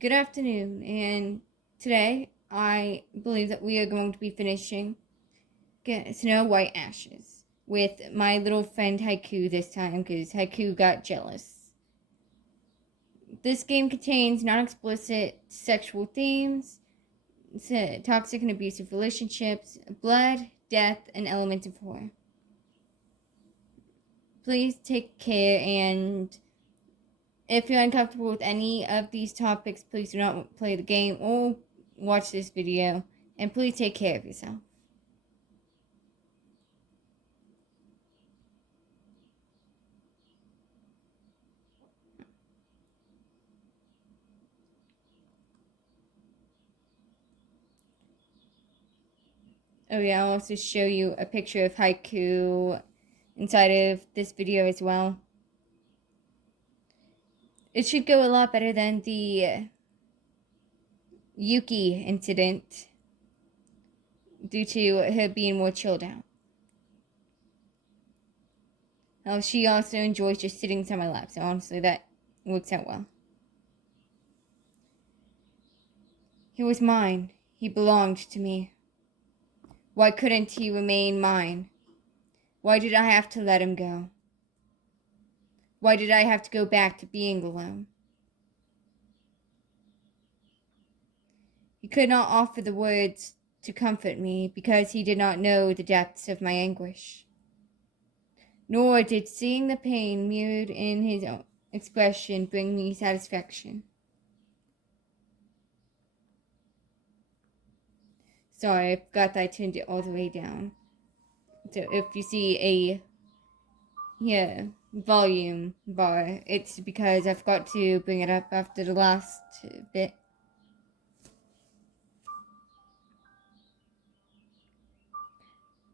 Good afternoon, and today I believe that we are going to be finishing Snow White Ashes with my little friend Haiku this time because Haiku got jealous. This game contains non-explicit sexual themes, toxic and abusive relationships, blood, death, and elements of horror. Please take care, and if you're uncomfortable with any of these topics, please do not play the game or watch this video, and please take care of yourself. Oh yeah, I'll also show you a picture of Haiku inside of this video as well. It should go a lot better than the Yuki incident due to her being more chilled out. She also enjoys just sitting on my lap, so honestly that works out well. He was mine. He belonged to me. Why couldn't he remain mine? Why did I have to let him go? Why did I have to go back to being alone? He could not offer the words to comfort me because he did not know the depths of my anguish. Nor did seeing the pain mirrored in his own expression bring me satisfaction. Sorry, I forgot that I turned it all the way down. So if you see a volume bar, it's because I forgot to bring it up after the last bit.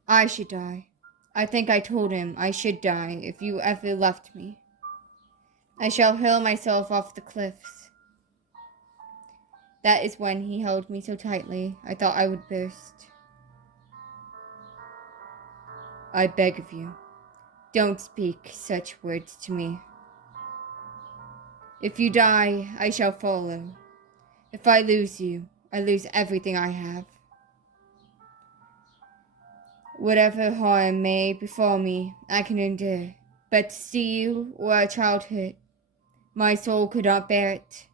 I should die. I think I told him I should die if you ever left me. I shall hurl myself off the cliffs. That is when he held me so tightly, I thought I would burst. I beg of you, don't speak such words to me. If you die, I shall follow. If I lose you, I lose everything I have. Whatever harm may befall me, I can endure. But to see you or a child hurt, my soul could not bear it.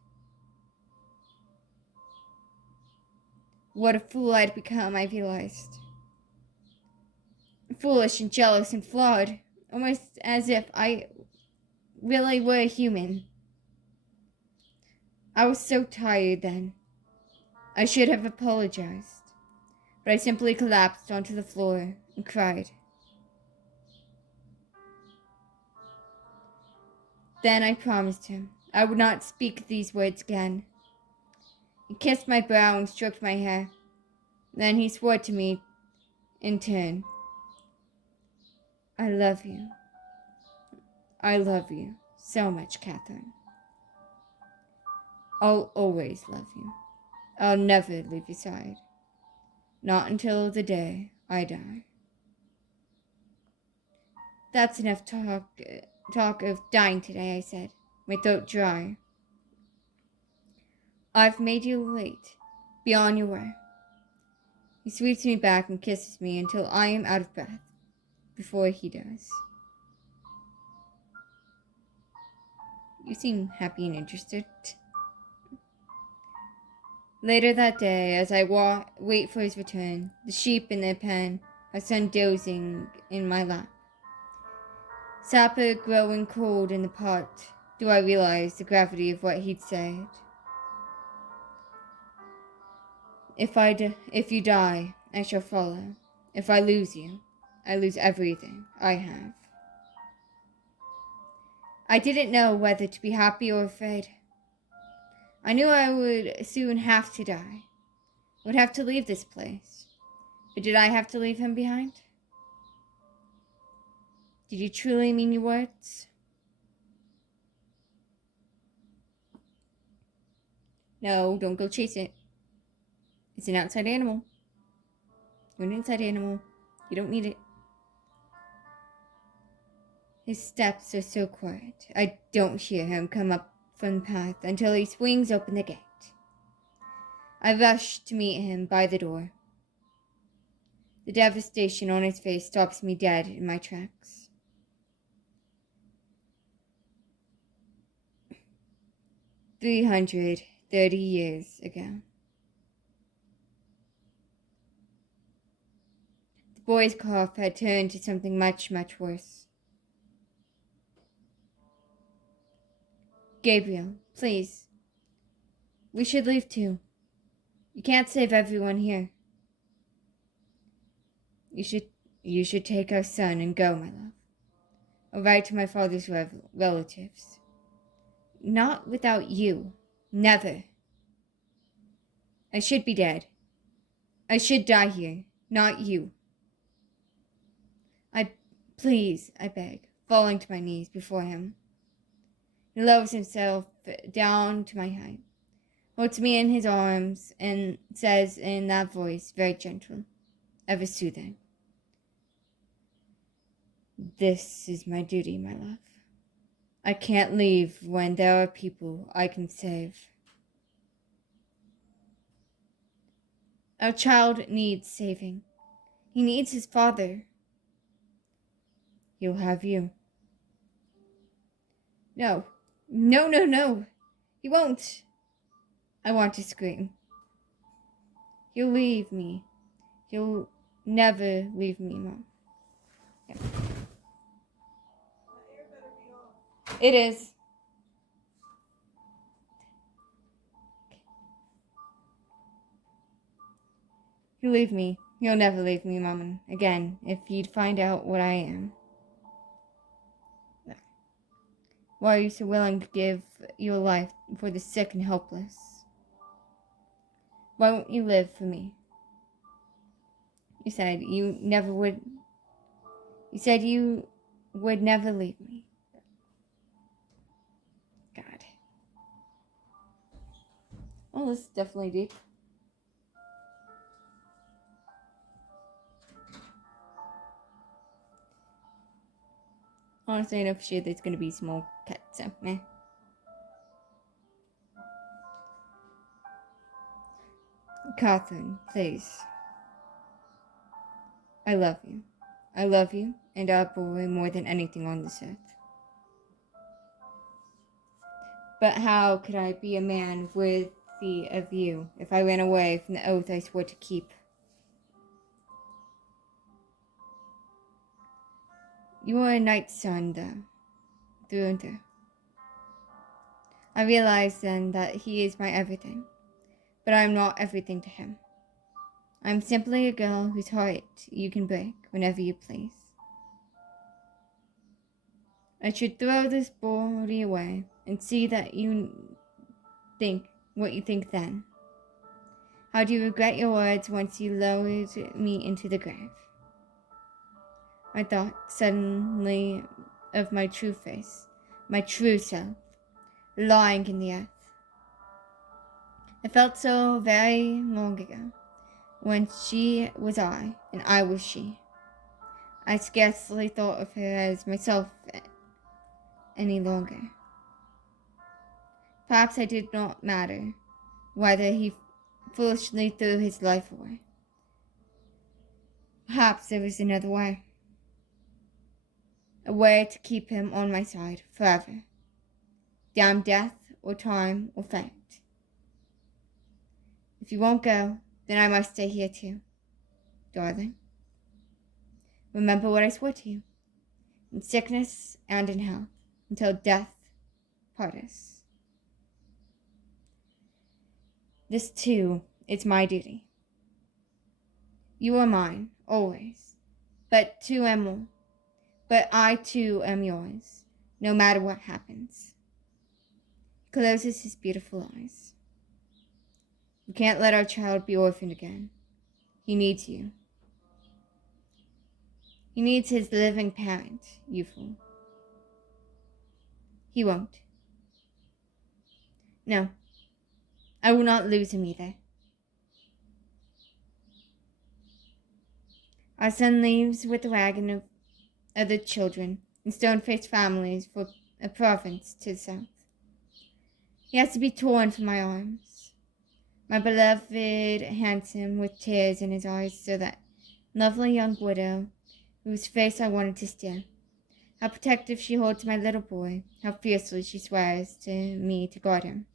What a fool I'd become, I realized. Foolish and jealous and flawed, almost as if I really were human. I was so tired then. I should have apologized, but I simply collapsed onto the floor and cried. Then I promised him I would not speak these words again. He kissed my brow and stroked my hair. Then he swore to me in turn. I love you. I love you so much, Catherine. I'll always love you. I'll never leave your side. Not until the day I die. That's enough talk of dying today, I said, my throat dry. I've made you late. Be on your way. He sweeps me back and kisses me until I am out of breath, before he does. You seem happy and interested. Later that day, as I wait for his return, the sheep in their pen, our son dozing in my lap. Supper growing cold in the pot, do I realize the gravity of what he'd said. If you die, I shall follow. If I lose you, I lose everything I have. I didn't know whether to be happy or afraid. I knew I would soon have to die. Would have to leave this place. But did I have to leave him behind? Did you truly mean your words? No, don't go chase it. It's an outside animal. You're an inside animal. You don't need it. His steps are so quiet. I don't hear him come up from the path until he swings open the gate. I rush to meet him by the door. The devastation on his face stops me dead in my tracks. 330 years ago. The boy's cough had turned to something much, much worse. Gabriel, please. We should leave too. You can't save everyone here. You should take our son and go, my love. I'll write to my father's relatives. Not without you. Never. I should be dead. I should die here, not you. Please, I beg, falling to my knees before him. He lowers himself down to my height, holds me in his arms, and says in that voice, very gentle, ever soothing, "This is my duty, my love. I can't leave when there are people I can save." Our child needs saving. He needs his father. He'll have you. No. No, no, no. He won't. I want to scream. He'll leave me. He'll never leave me, Mom. Yeah. It is. He'll leave me. He'll never leave me, Mom. Again, if you'd find out what I am. Why are you so willing to give your life for the sick and helpless? Why won't you live for me? You said you never would. You said you would never leave me. God. Oh, this is definitely deep. Honestly, I know for sure there's going to be small cuts, so meh. Catherine, please. I love you. I love you and our boy more than anything on this earth. But how could I be a man worthy of you if I ran away from the oath I swore to keep? You are a knight's son, though, through and through. I realized then that he is my everything, but I am not everything to him. I am simply a girl whose heart you can break whenever you please. I should throw this body away and see that you think what you think then. How do you regret your words once you lowered me into the grave? I thought suddenly of my true face, my true self, lying in the earth. I felt so very long ago, when she was I, and I was she. I scarcely thought of her as myself any longer. Perhaps I did not matter whether he foolishly threw his life away. Perhaps there was another way. A way to keep him on my side forever. Damn death or time or fate. If you won't go, then I must stay here too, darling. Remember what I swore to you, in sickness and in health, until death part us. This too is my duty. You are mine, always, but I too am yours, no matter what happens. He closes his beautiful eyes. We can't let our child be orphaned again. He needs you. He needs his living parent, you fool. He won't. No, I will not lose him either. Our son leaves with a wagon of other children and stone-faced families for a province to the south. He has to be torn from my arms. My beloved, handsome, with tears in his eyes, so that lovely young widow, whose face I wanted to steal. How protective she holds my little boy, how fiercely she swears to me to guard him.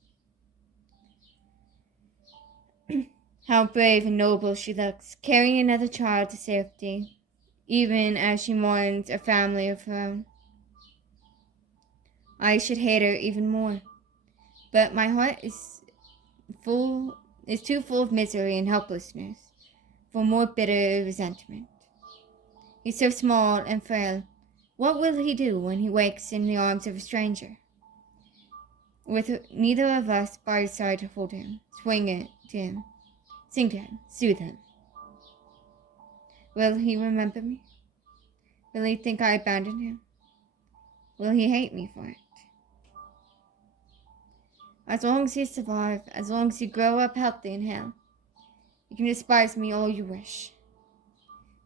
How brave and noble she looks, carrying another child to safety, even as she mourns a family of her own. I should hate her even more, but my heart is too full of misery and helplessness for more bitter resentment. He's so small and frail. What will he do when he wakes in the arms of a stranger, with neither of us by his side to hold him, swing it to him, sing to him, soothe him? Will he remember me? Will he think I abandoned him? Will he hate me for it? As long as you survive, as long as you grow up healthy in hell, you can despise me all you wish.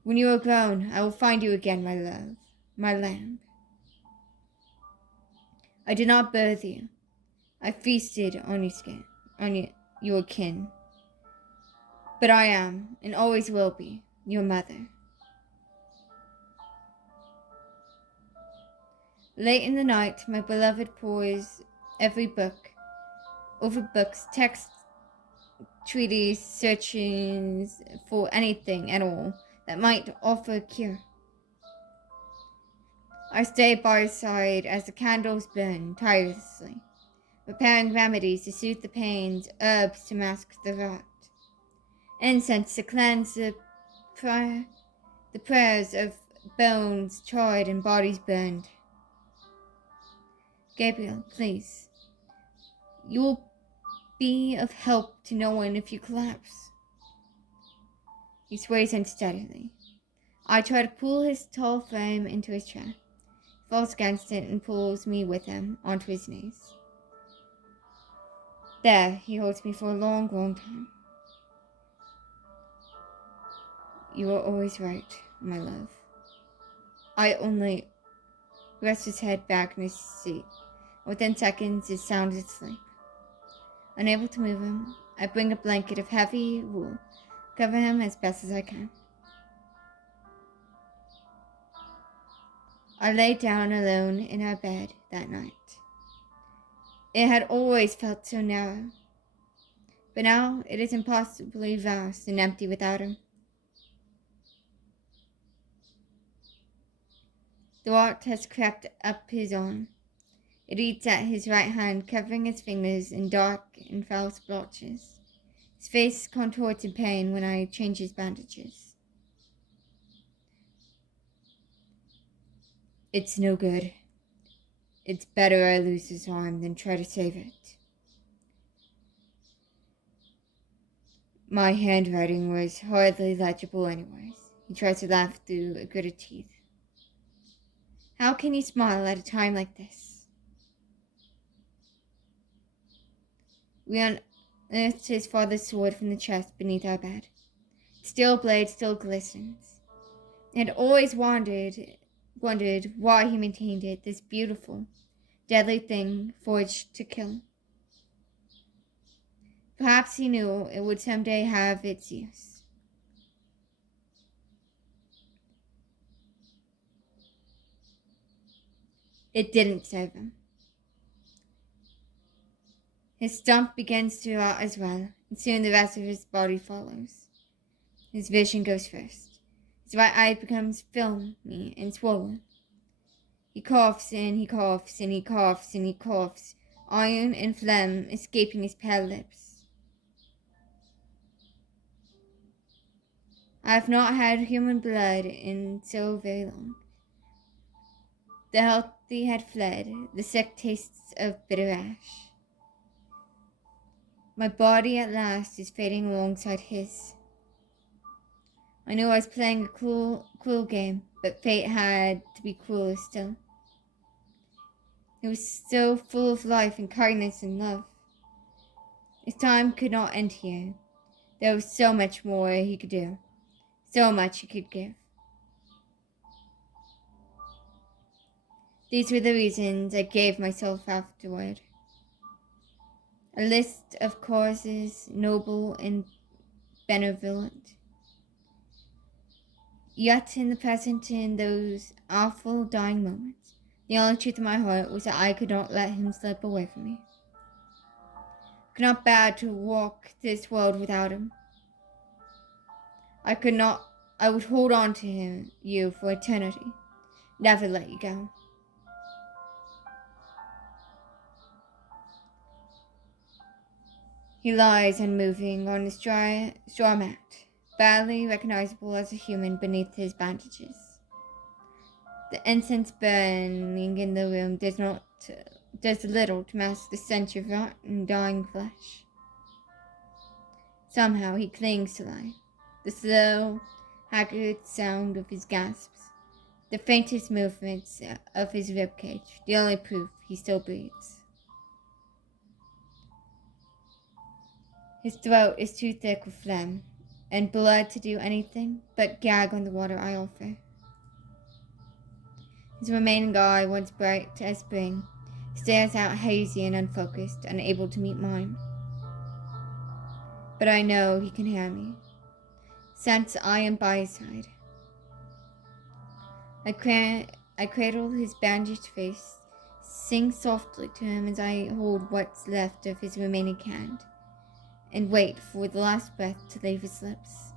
When you are grown, I will find you again, my love, my lamb. I did not birth you. I feasted on your skin, your kin. But I am, and always will be, your mother. Late in the night, my beloved pores over books, texts, treaties, searchings for anything at all that might offer a cure. I stay by his side as the candles burn tirelessly, preparing remedies to soothe the pains, herbs to mask the rot, incense to cleanse the prayers of bones charred and bodies burned. Gabriel, please. You will be of help to no one if you collapse. He sways unsteadily. I try to pull his tall frame into his chair. He falls against it and pulls me with him onto his knees. There, he holds me for a long, long time. You are always right, my love. I only rest his head back in his seat. Within seconds, is sound asleep. Unable to move him, I bring a blanket of heavy wool, cover him as best as I can. I lay down alone in our bed that night. It had always felt so narrow, but now it is impossibly vast and empty without him. The rot has crept up his arm. It eats at his right hand, covering his fingers in dark and foul splotches. His face contorts in pain when I change his bandages. It's no good. It's better I lose his arm than try to save it. My handwriting was hardly legible anyways. He tries to laugh through gritted teeth. How can you smile at a time like this? We unearthed his father's sword from the chest beneath our bed. Its steel blade still glistens. I had always wondered why he maintained it, this beautiful, deadly thing forged to kill. Perhaps he knew it would someday have its use. It didn't save him. His stump begins to rot as well, and soon the rest of his body follows. His vision goes first. His right eye becomes filmy and swollen. He coughs and he coughs and he coughs and he coughs, iron and phlegm escaping his pale lips. I have not had human blood in so very long. The healthy had fled, the sick tastes of bitter ash. My body at last is fading alongside his. I knew I was playing a cruel game, but fate had to be crueler still. It was so full of life and kindness and love. His time could not end here. There was so much more he could do, so much he could give. These were the reasons I gave myself afterward. A list of causes noble and benevolent. Yet in the present, in those awful dying moments, the only truth in my heart was that I could not let him slip away from me. I could not bear to walk this world without him. I would hold on to you for eternity, never let you go. He lies unmoving on the straw mat, barely recognizable as a human beneath his bandages. The incense burning in the room does little to mask the stench of rotten, dying flesh. Somehow he clings to life. The slow, haggard sound of his gasps, the faintest movements of his ribcage, the only proof he still breathes. His throat is too thick with phlegm and blood to do anything but gag on the water I offer. His remaining eye, once bright as spring, stares out hazy and unfocused, unable to meet mine. But I know he can hear me, since I am by his side. I cradle his bandaged face, sing softly to him as I hold what's left of his remaining hand, and wait for the last breath to leave his lips.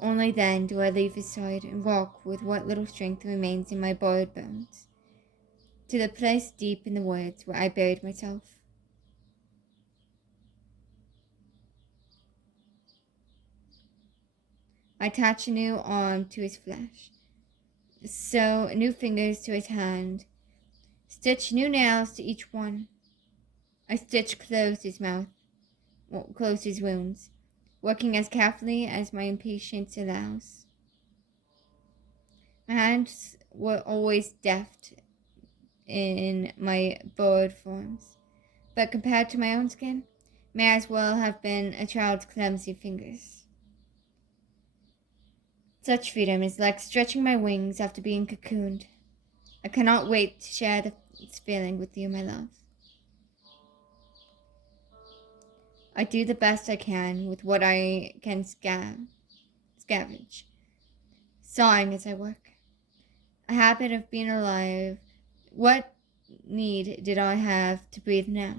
Only then do I leave his side and walk with what little strength remains in my borrowed bones, to the place deep in the woods where I buried myself. I attach a new arm to his flesh, sew new fingers to his hand, stitch new nails to each one. I stitch close his wounds, working as carefully as my impatience allows. My hands were always deft in my borrowed forms, but compared to my own skin, may as well have been a child's clumsy fingers. Such freedom is like stretching my wings after being cocooned. I cannot wait to share this feeling with you, my love. I do the best I can with what I can scavenge, sawing as I work. A habit of being alive. What need did I have to breathe now?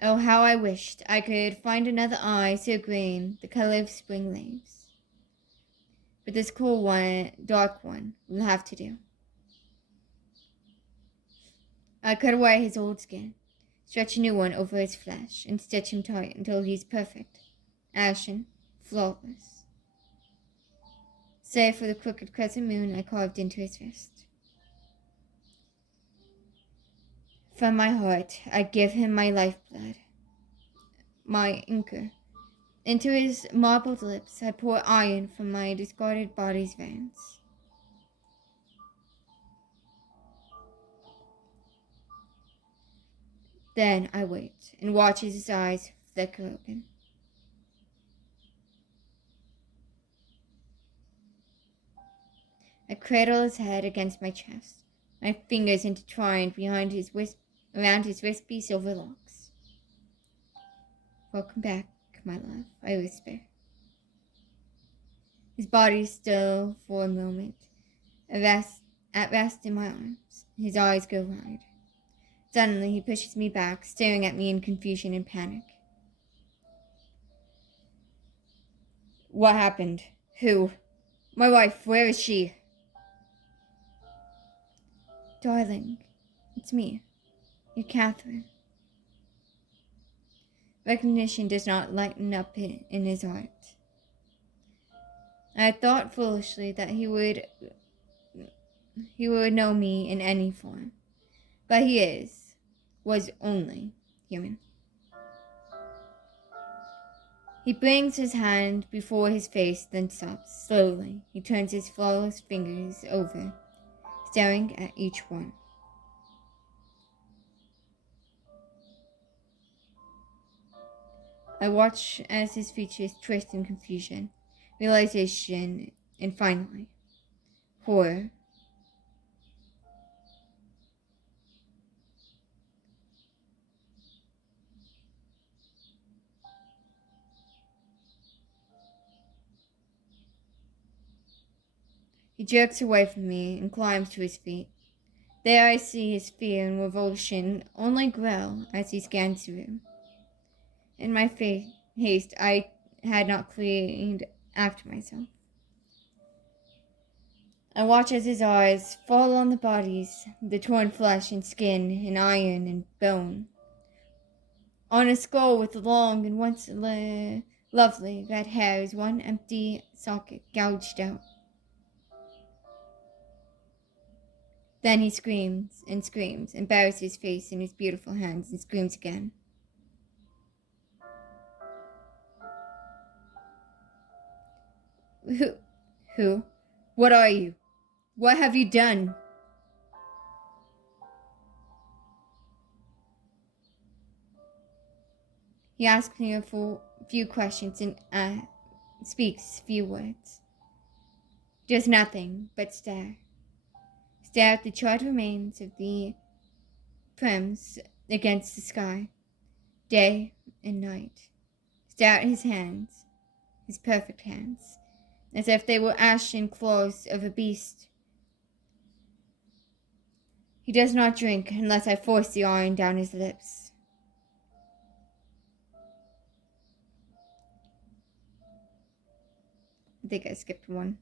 Oh, how I wished I could find another eye so green, the color of spring leaves. But this cool one, dark one, will have to do. I cut away his old skin, stretch a new one over his flesh, and stitch him tight until he's perfect, ashen, flawless. Save for the crooked crescent moon I carved into his wrist. From my heart, I give him my lifeblood, my anchor. Into his marbled lips, I pour iron from my discarded body's veins. Then I wait and watch as his eyes flicker open. I cradle his head against my chest, my fingers intertwined around his wispy silver locks. Welcome back, my love, I whisper. His body still for a moment, at rest in my arms. His eyes go wide. Suddenly he pushes me back, staring at me in confusion and panic. What happened? Who? My wife, where is she? Darling, it's me, your Catherine. Recognition does not lighten up in his heart. I had thought foolishly that he would know me in any form, but he was only human. He brings his hand before his face, then stops. Slowly, he turns his flawless fingers over, staring at each one. I watch as his features twist in confusion, realization, and finally, horror. He jerks away from me and climbs to his feet. There I see his fear and revulsion only grow as he scans the room. In my haste, I had not cleaned after myself. I watch as his eyes fall on the bodies, the torn flesh and skin and iron and bone. On a skull with long and once lovely red hair is one empty socket gouged out. Then he screams and buries his face in his beautiful hands and screams again. Who? What are you? What have you done? He asks me a few questions and speaks few words. He does nothing but stare. Stare at the charred remains of the prims against the sky, day and night. Stare at his hands, his perfect hands, as if they were ashen claws of a beast. He does not drink unless I force the iron down his lips. I think I skipped one.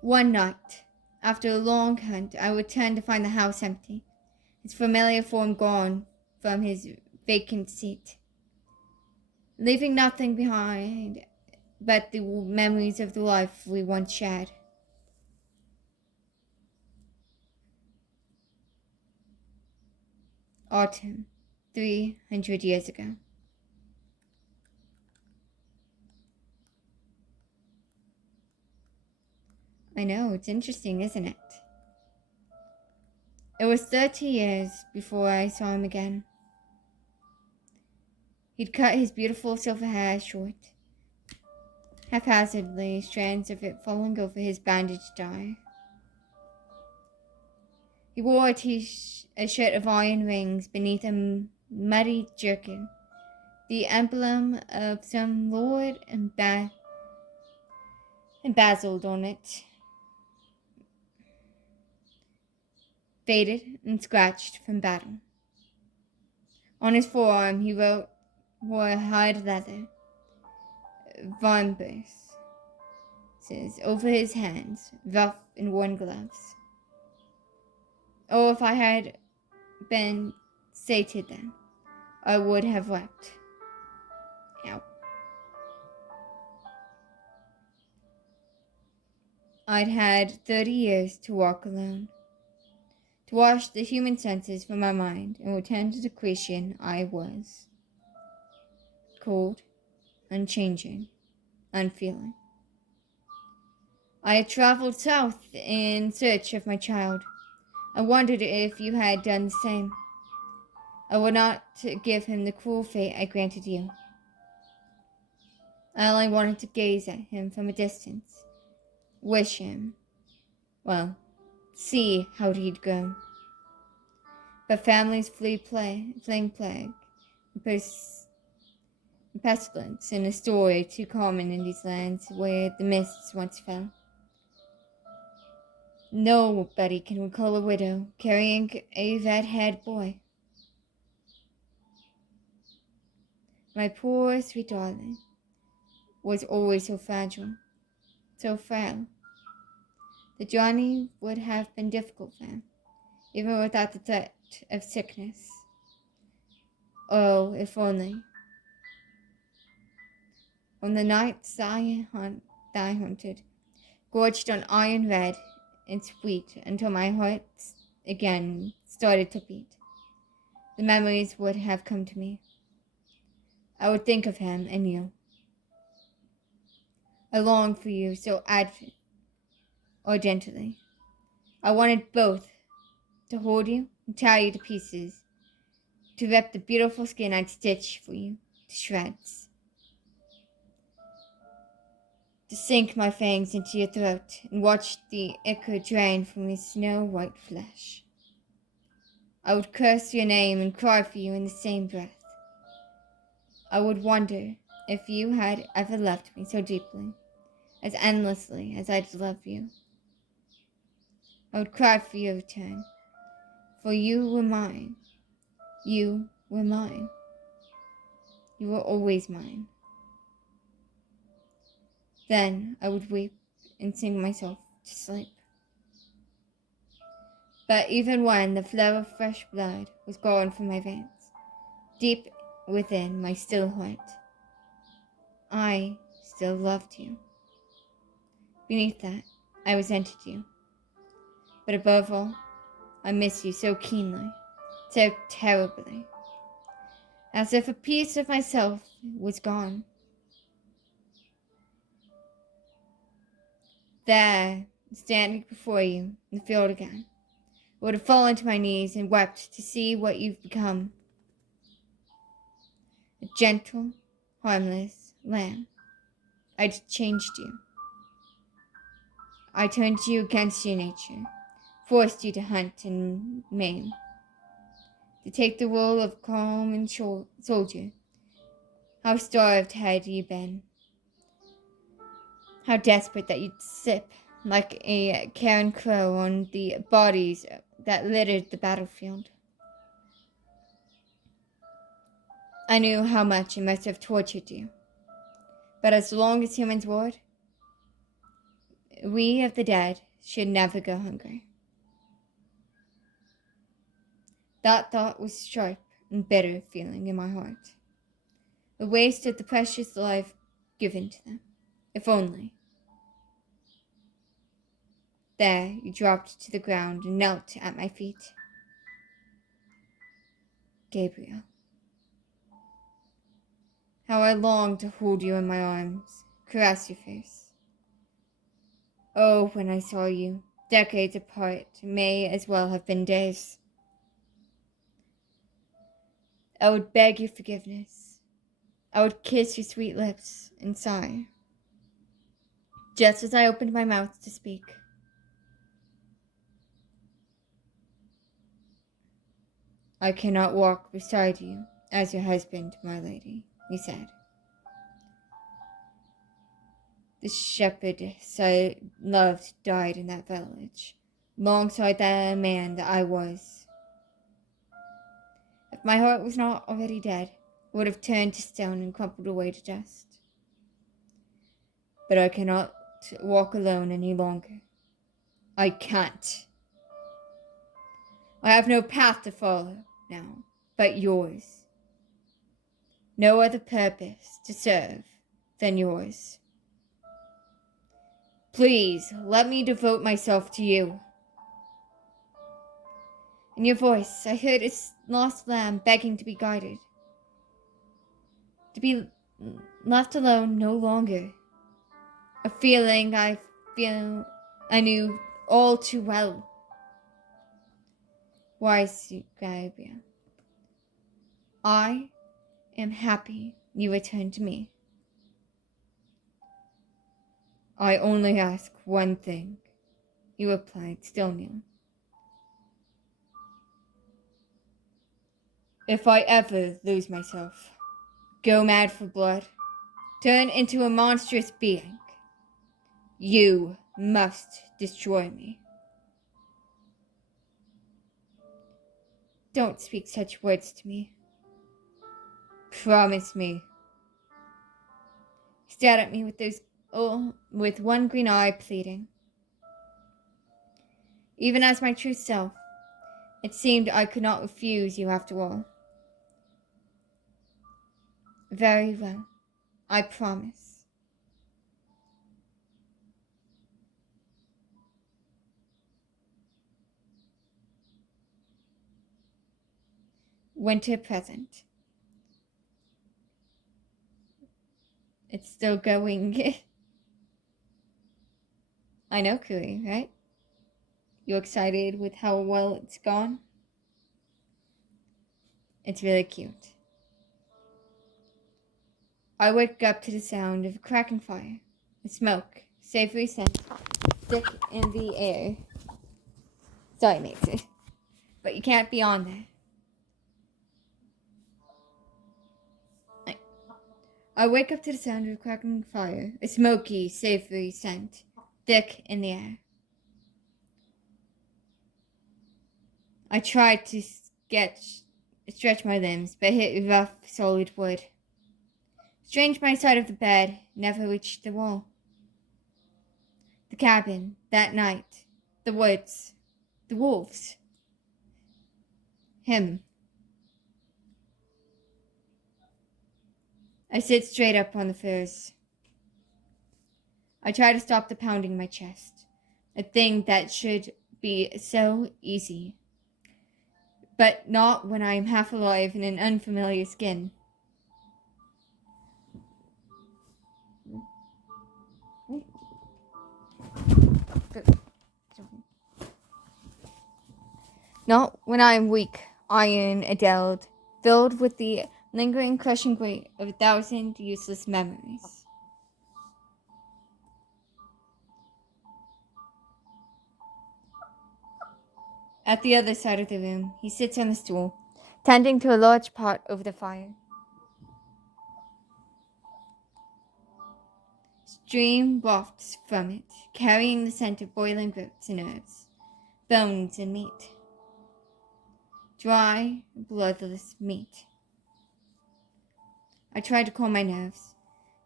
One night, after a long hunt, I returned to find the house empty, his familiar form gone from his vacant seat, leaving nothing behind but the memories of the life we once shared. Autumn, 300 years ago. I know, it's interesting, isn't it? It was 30 years before I saw him again. He'd cut his beautiful silver hair short, haphazardly, strands of it falling over his bandaged eye. He wore a shirt of iron rings beneath a muddy jerkin, the emblem of some lord embezzled on it, faded and scratched from battle. On his forearm he wore hide leather vambraces over his hands, rough and worn gloves. Oh, if I had been sated then, I would have wept. Ow. I'd had 30 years to walk alone, to wash the human senses from my mind and return to the creation I was. Cold, unchanging, unfeeling. I had traveled south in search of my child. I wondered if you had done the same. I would not give him the cruel fate I granted you. I only wanted to gaze at him from a distance, wish him, see how he'd go. But families fleeing plague, pestilence, and a story too common in these lands where the mists once fell. Nobody can recall a widow carrying a red-haired boy. My poor sweet darling was always so fragile, so frail. The journey would have been difficult for him, even without the threat of sickness. Oh, if only. On the nights I hunted, gorged on iron red and sweet until my heart again started to beat, the memories would have come to me. I would think of him and you. I longed for you so ardently. I wanted both to hold you and tear you to pieces, to rip the beautiful skin I'd stitched for you to shreds, to sink my fangs into your throat and watch the ichor drain from your snow-white flesh. I would curse your name and cry for you in the same breath. I would wonder if you had ever loved me so deeply, as endlessly as I'd love you. I would cry for your return, for you were mine. You were mine. You were always mine. Then I would weep and sing myself to sleep. But even when the flow of fresh blood was gone from my veins, deep within my still heart, I still loved you. Beneath that, I resented you. But above all, I miss you so keenly, so terribly, as if a piece of myself was gone. There, standing before you in the field again, I would have fallen to my knees and wept to see what you've become. A gentle, harmless lamb. I'd changed you. I turned you against your nature, forced you to hunt and maim, to take the role of calm and soldier. How starved had you been? How desperate that you'd sip like a cairn crow on the bodies that littered the battlefield. I knew how much it must have tortured you. But as long as humans warred, we of the dead should never go hungry. That thought was sharp and bitter feeling in my heart. The waste of the precious life given to them, if only. There you dropped to the ground and knelt at my feet. Gabriel. How I longed to hold you in my arms, caress your face. Oh, when I saw you, decades apart, may as well have been days. I would beg your forgiveness. I would kiss your sweet lips and sigh. Just as I opened my mouth to speak, I cannot walk beside you as your husband, my lady, he said. The shepherd I loved died in that village, alongside the man that I was. If my heart was not already dead, it would have turned to stone and crumpled away to dust. But I cannot walk alone any longer. I can't. I have no path to follow now, but yours. No other purpose to serve than yours. Please, let me devote myself to you. In your voice, I heard a lost lamb begging to be guided. To be left alone no longer. A feeling I knew all too well. Wise Gabriel, I am happy you returned to me. I only ask one thing, he replied, still kneeling. If I ever lose myself, go mad for blood, turn into a monstrous being, you must destroy me. Don't speak such words to me. Promise me. He stared at me with one green eye pleading. Even as my true self, it seemed I could not refuse you after all. Very well, I promise. Winter present. It's still going. I know, Kui, right? You excited with how well it's gone? It's really cute. I wake up to the sound of a cracking fire, the smoke, savory scent, thick in the air. Sorry, Mason, but you can't be on there. I wake up to the sound of a crackling fire, a smoky, savory scent, thick in the air. I try to stretch my limbs, but hit rough, solid wood. Strange, my side of the bed never reached the wall. The cabin, that night, the woods, the wolves. Him. I sit straight up on the furs. I try to stop the pounding in my chest, a thing that should be so easy, but not when I am half alive in an unfamiliar skin. Not when I am weak, iron adelled, filled with the lingering crushing weight of 1,000 useless memories. At the other side of the room, he sits on the stool, tending to a large pot over the fire. Steam wafts from it, carrying the scent of boiling roots and herbs, bones and meat. Dry, bloodless meat. I try to calm my nerves.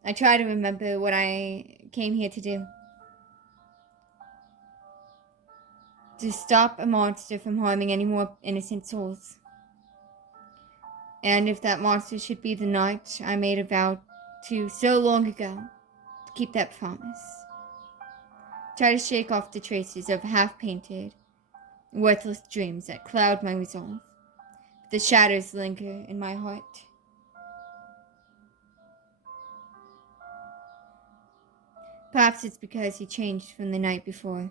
I try to remember what I came here to do. To stop a monster from harming any more innocent souls. And if that monster should be the knight I made a vow to so long ago, to keep that promise. Try to shake off the traces of half-painted, worthless dreams that cloud my resolve. The shadows linger in my heart. Perhaps it's because he changed from the night before.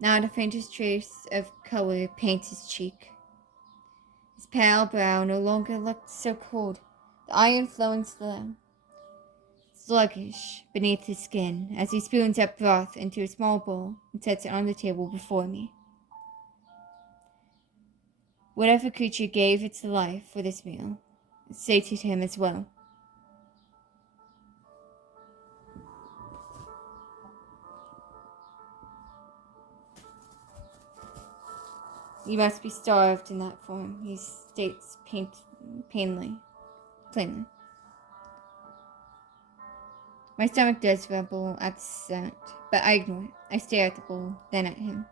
Now the faintest trace of color paints his cheek. His pale brow no longer looked so cold, the iron flowing slow, sluggish beneath his skin as he spoons up broth into a small bowl and sets it on the table before me. Whatever creature gave its life for this meal, it sated him as well. You must be starved in that form, he states plainly. My stomach does rumble at the sound, but I ignore it. I stare at the bowl, then at him.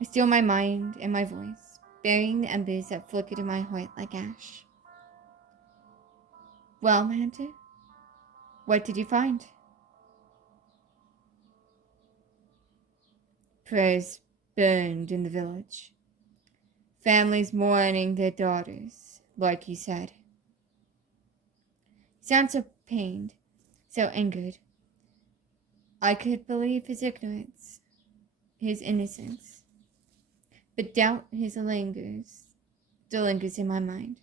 I still my mind and my voice, burying the embers that flickered in my heart like ash. Well, my hunter, what did you find? Prayers burned in the village. Families mourning their daughters, like he said. He sounds so pained, so angered. I could believe his ignorance, his innocence, but doubt still lingers in my mind.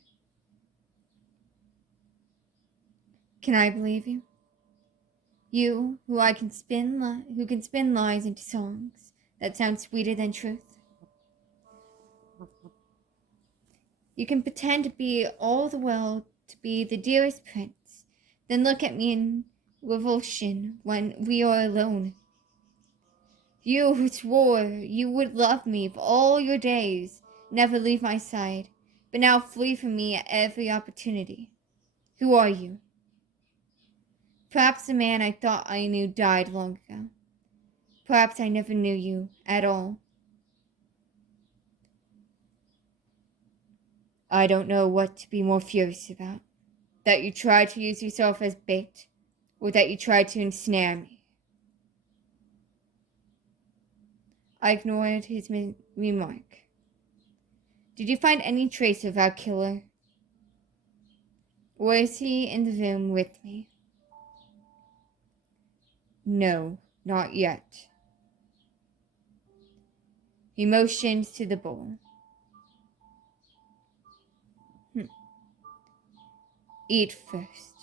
Can I believe you? You, who can spin lies into songs that sound sweeter than truth? You can pretend to be all the world, to be the dearest prince, then look at me in revulsion when we are alone. You who swore you would love me for all your days, never leave my side, but now flee from me at every opportunity. Who are you? Perhaps the man I thought I knew died long ago. Perhaps I never knew you at all. I don't know what to be more furious about. That you tried to use yourself as bait, or that you tried to ensnare me. I ignored his remark. Did you find any trace of our killer? Or is he in the room with me? No, not yet. He motions to the bowl. Eat first.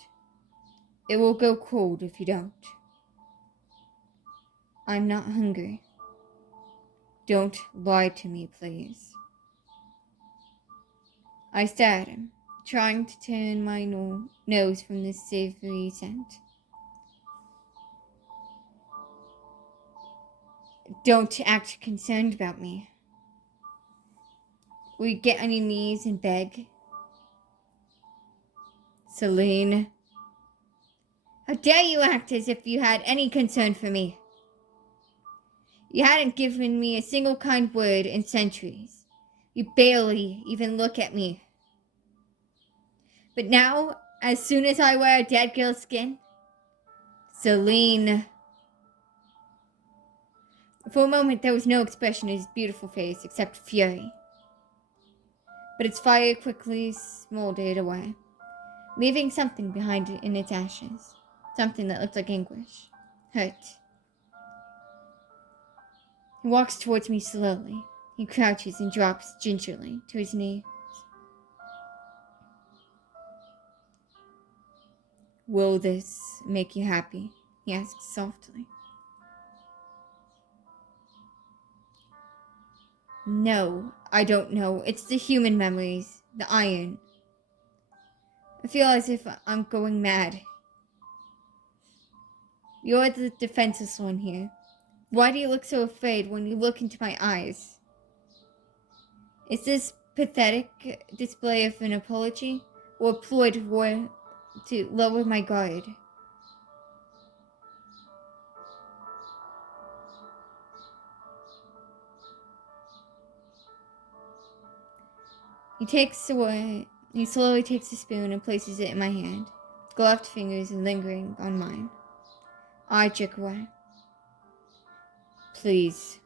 It will go cold if you don't. I'm not hungry. Don't lie to me, please. I stare at him, trying to turn my nose from the savory scent. Don't act concerned about me. Will you get on your knees and beg? Celine, how dare you act as if you had any concern for me? You hadn't given me a single kind word in centuries. You barely even look at me. But now, as soon as I wear a dead girl's skin, Celine. For a moment, there was no expression in his beautiful face except fury. But its fire quickly smoldered away, leaving something behind it in its ashes. Something that looked like anguish. Hurt. He walks towards me slowly. He crouches and drops gingerly to his knee. Will this make you happy? He asks softly. No, I don't know. It's the human memories, the iron. I feel as if I'm going mad. You're the defenseless one here. Why do you look so afraid when you look into my eyes? Is this pathetic display of an apology or a ploy to lower my guard? He slowly takes the spoon and places it in my hand, gloved fingers lingering on mine. I jerk away. Please,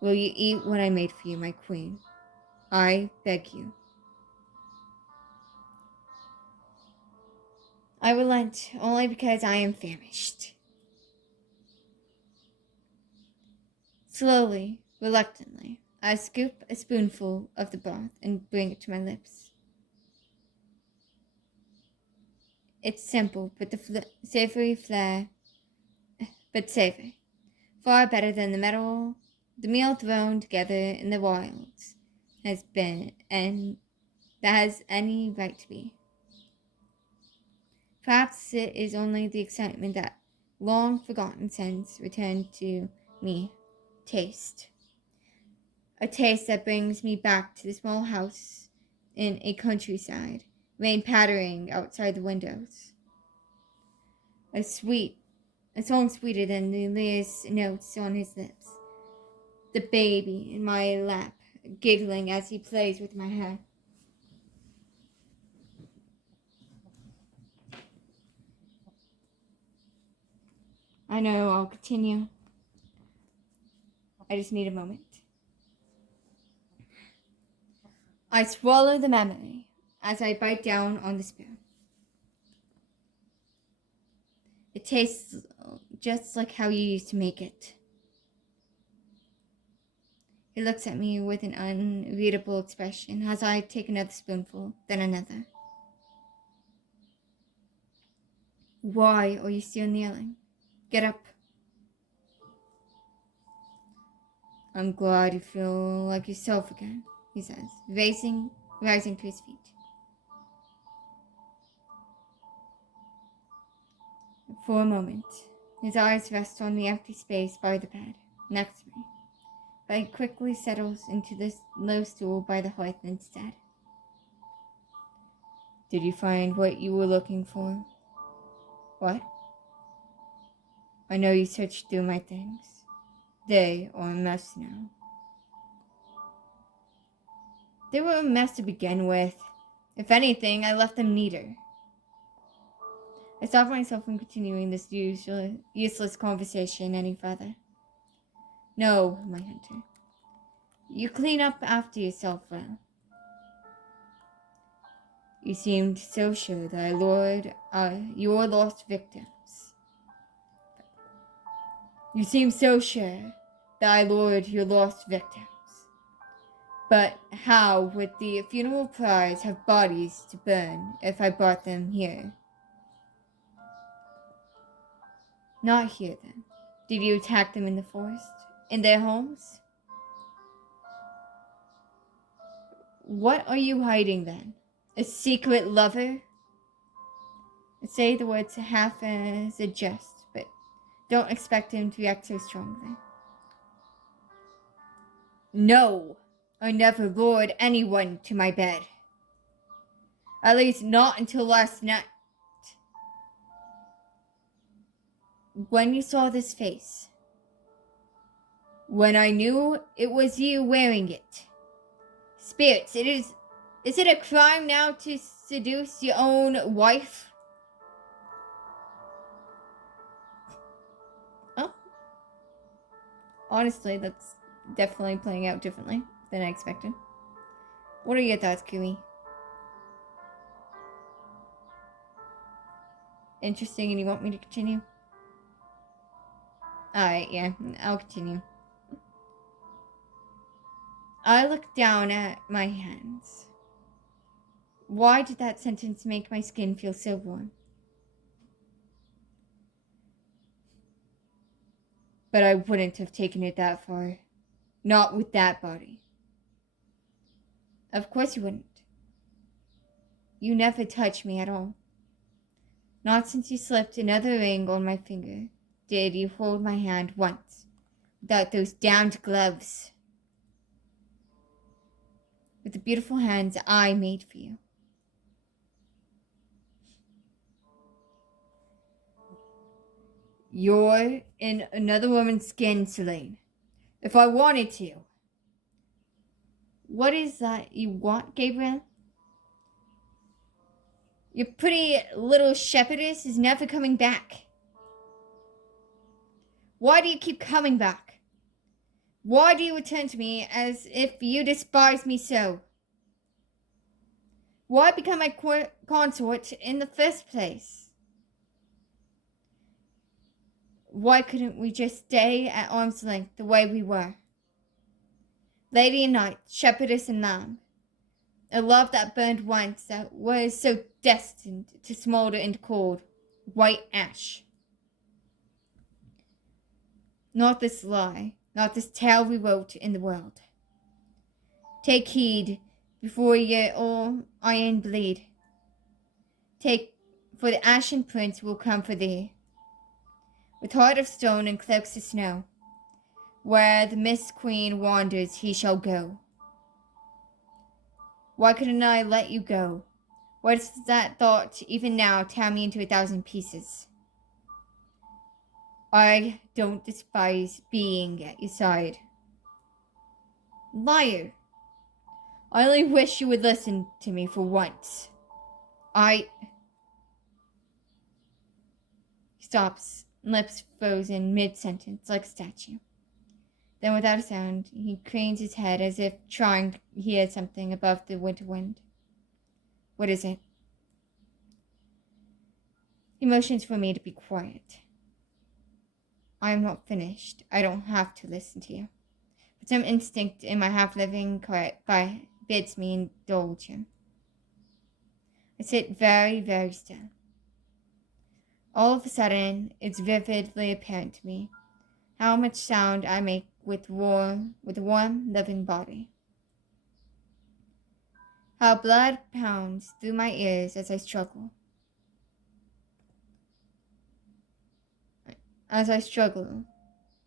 will you eat what I made for you, my queen? I beg you. I relent only because I am famished. Slowly, reluctantly, I scoop a spoonful of the broth and bring it to my lips. It's simple, but the savory flair, but savory. Far better than the meal thrown together in the wilds has been, and that has any right to be. Perhaps it is only the excitement that long forgotten scents return to me. Taste. A taste that brings me back to the small house in a countryside, rain pattering outside the windows. A song sweeter than the latest notes on his lips. The baby in my lap, giggling as he plays with my hair. I know I'll continue. I just need a moment. I swallow the memory as I bite down on the spoon. It tastes just like how you used to make it. He looks at me with an unreadable expression as I take another spoonful, then another. Why are you still kneeling? Get up. I'm glad you feel like yourself again, he says, rising to his feet. For a moment, his eyes rest on the empty space by the bed, next to me, but he quickly settles into this low stool by the hearth instead. Did you find what you were looking for? What? I know you searched through my things. They are a mess now. They were a mess to begin with. If anything, I left them neater. I stopped myself from continuing this useless conversation any further. No, my hunter. You clean up after yourself well. You seemed so sure that I lured your lost victims. You seemed so sure that I lured your lost victims. But how would the funeral pyres have bodies to burn if I brought them here? Not here, then. Did you attack them in the forest? In their homes? What are you hiding, then? A secret lover? I say the words half as a jest, but don't expect him to react so strongly. No, I never lured anyone to my bed. At least not until last night. When you saw this face. When I knew it was you wearing it. Spirits, is it a crime now to seduce your own wife? Oh. Honestly, that's definitely playing out differently than I expected. What are your thoughts, Kumi? Interesting, and you want me to continue? Alright, yeah, I'll continue. I look down at my hands. Why did that sentence make my skin feel so warm? But I wouldn't have taken it that far. Not with that body. Of course you wouldn't. You never touched me at all. Not since you slipped another ring on my finger did you hold my hand once, without those damned gloves. With the beautiful hands I made for you. You're in another woman's skin, Selene. If I wanted to. What is that you want, Gabriel? Your pretty little shepherdess is never coming back. Why do you keep coming back? Why do you return to me as if you despise me so? Why become my consort in the first place? Why couldn't we just stay at arm's length the way we were? Lady and knight, shepherdess and lamb. A love that burned once, that was so destined to smolder into cold, white ash. Not this lie, not this tale we wrote in the world. Take heed before ye all iron bleed. Take, for the ashen prince will come for thee. With heart of stone and cloaks of snow, where the mist queen wanders he shall go. Why couldn't I let you go? Why does that thought even now tear me into 1,000 pieces? I don't despise being at your side. Liar! I only wish you would listen to me for once. He stops, lips frozen mid-sentence like a statue. Then without a sound, he cranes his head as if trying to hear something above the winter wind. What is it? He motions for me to be quiet. I am not finished. I don't have to listen to you. But some instinct in my half-living quiet bids me indulge him. I sit very, very still. All of a sudden, it's vividly apparent to me how much sound I make with a warm, loving body. How blood pounds through my ears as I struggle.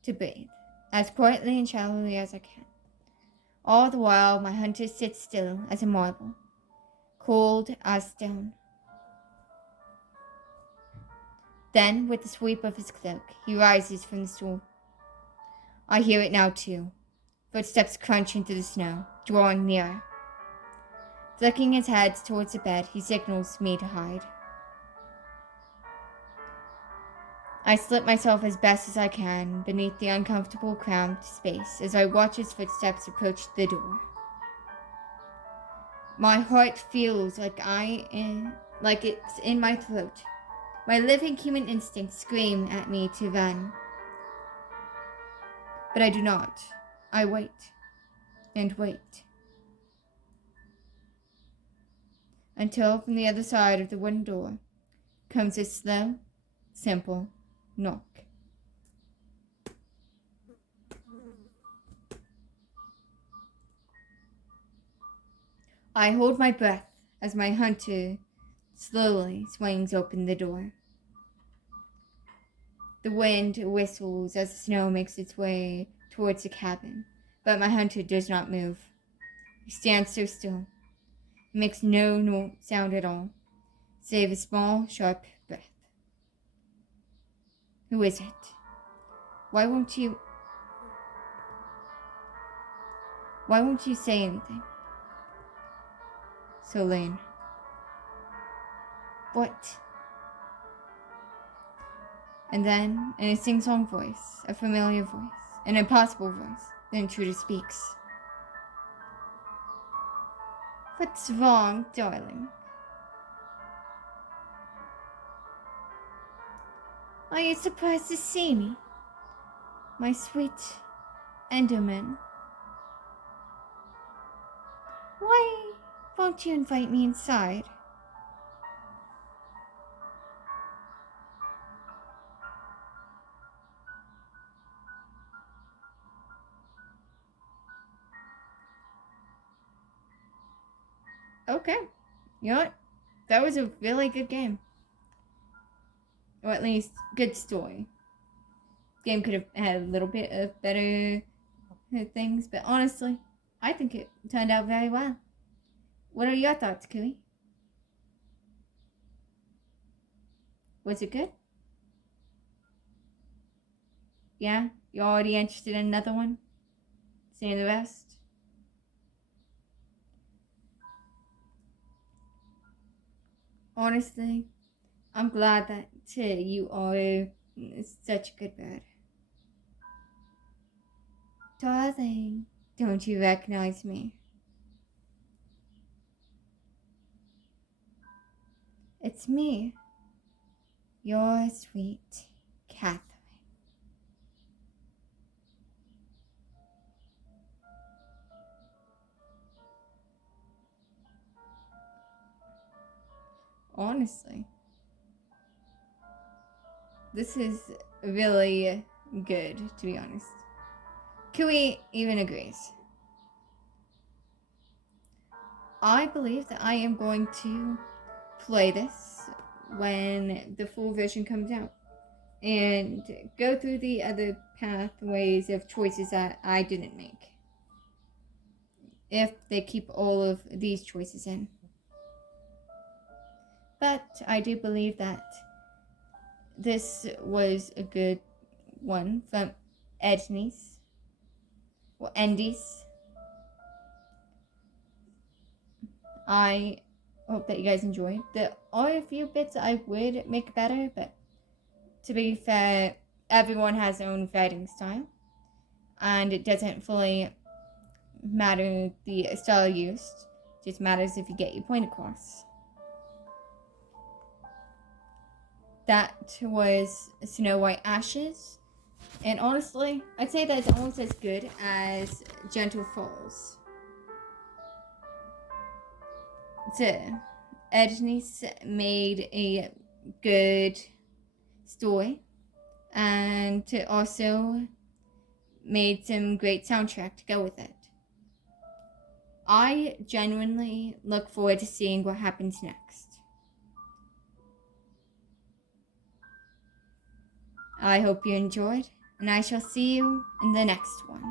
To breathe, as quietly and shallowly as I can. All the while, my hunter sits still as a marble, cold as stone. Then, with the sweep of his cloak, he rises from the stool. I hear it now, too. Footsteps crunch into the snow, drawing nearer. Flicking his head towards the bed, he signals me to hide. I slip myself as best as I can beneath the uncomfortable cramped space as I watch his footsteps approach the door. My heart feels like it's in my throat. My living human instincts scream at me to run. But I do not. I wait. And wait. Until from the other side of the wooden door comes a slow, simple knock. I hold my breath as my hunter slowly swings open the door. The wind whistles as the snow makes its way towards the cabin, but my hunter does not move. He stands so still. He makes no sound at all, save a small, sharp breath. Who is it? Why won't you say anything? Solane. What? And then, in a sing-song voice, a familiar voice, an impossible voice, the intruder speaks. What's wrong, darling? Are you surprised to see me, my sweet Enderman? Why won't you invite me inside? Okay. You know what? That was a really good game. Or at least, good story. Game could have had a little bit of better things, but honestly, I think it turned out very well. What are your thoughts, Kui? Was it good? Yeah? You're already interested in another one? Seeing the rest? Honestly, I'm glad that you are such a good bird. Darling, don't you recognize me? It's me, your sweet Catherine. Honestly, this is really good, to be honest. Kui even agrees. I believe that I am going to play this when the full version comes out and go through the other pathways of choices that I didn't make, if they keep all of these choices in. But I do believe that this was a good one from ENDYSIS. Well, ENDYSIS. I hope that you guys enjoyed. There are a few bits I would make better, but to be fair, everyone has their own writing style, and it doesn't fully matter the style used. It just matters if you get your point across. That was Snow White Ashes, and honestly, I'd say that it's almost as good as Gentle Falls. ENDYSIS made a good story and also made some great soundtrack to go with it. I genuinely look forward to seeing what happens next. I hope you enjoyed, and I shall see you in the next one.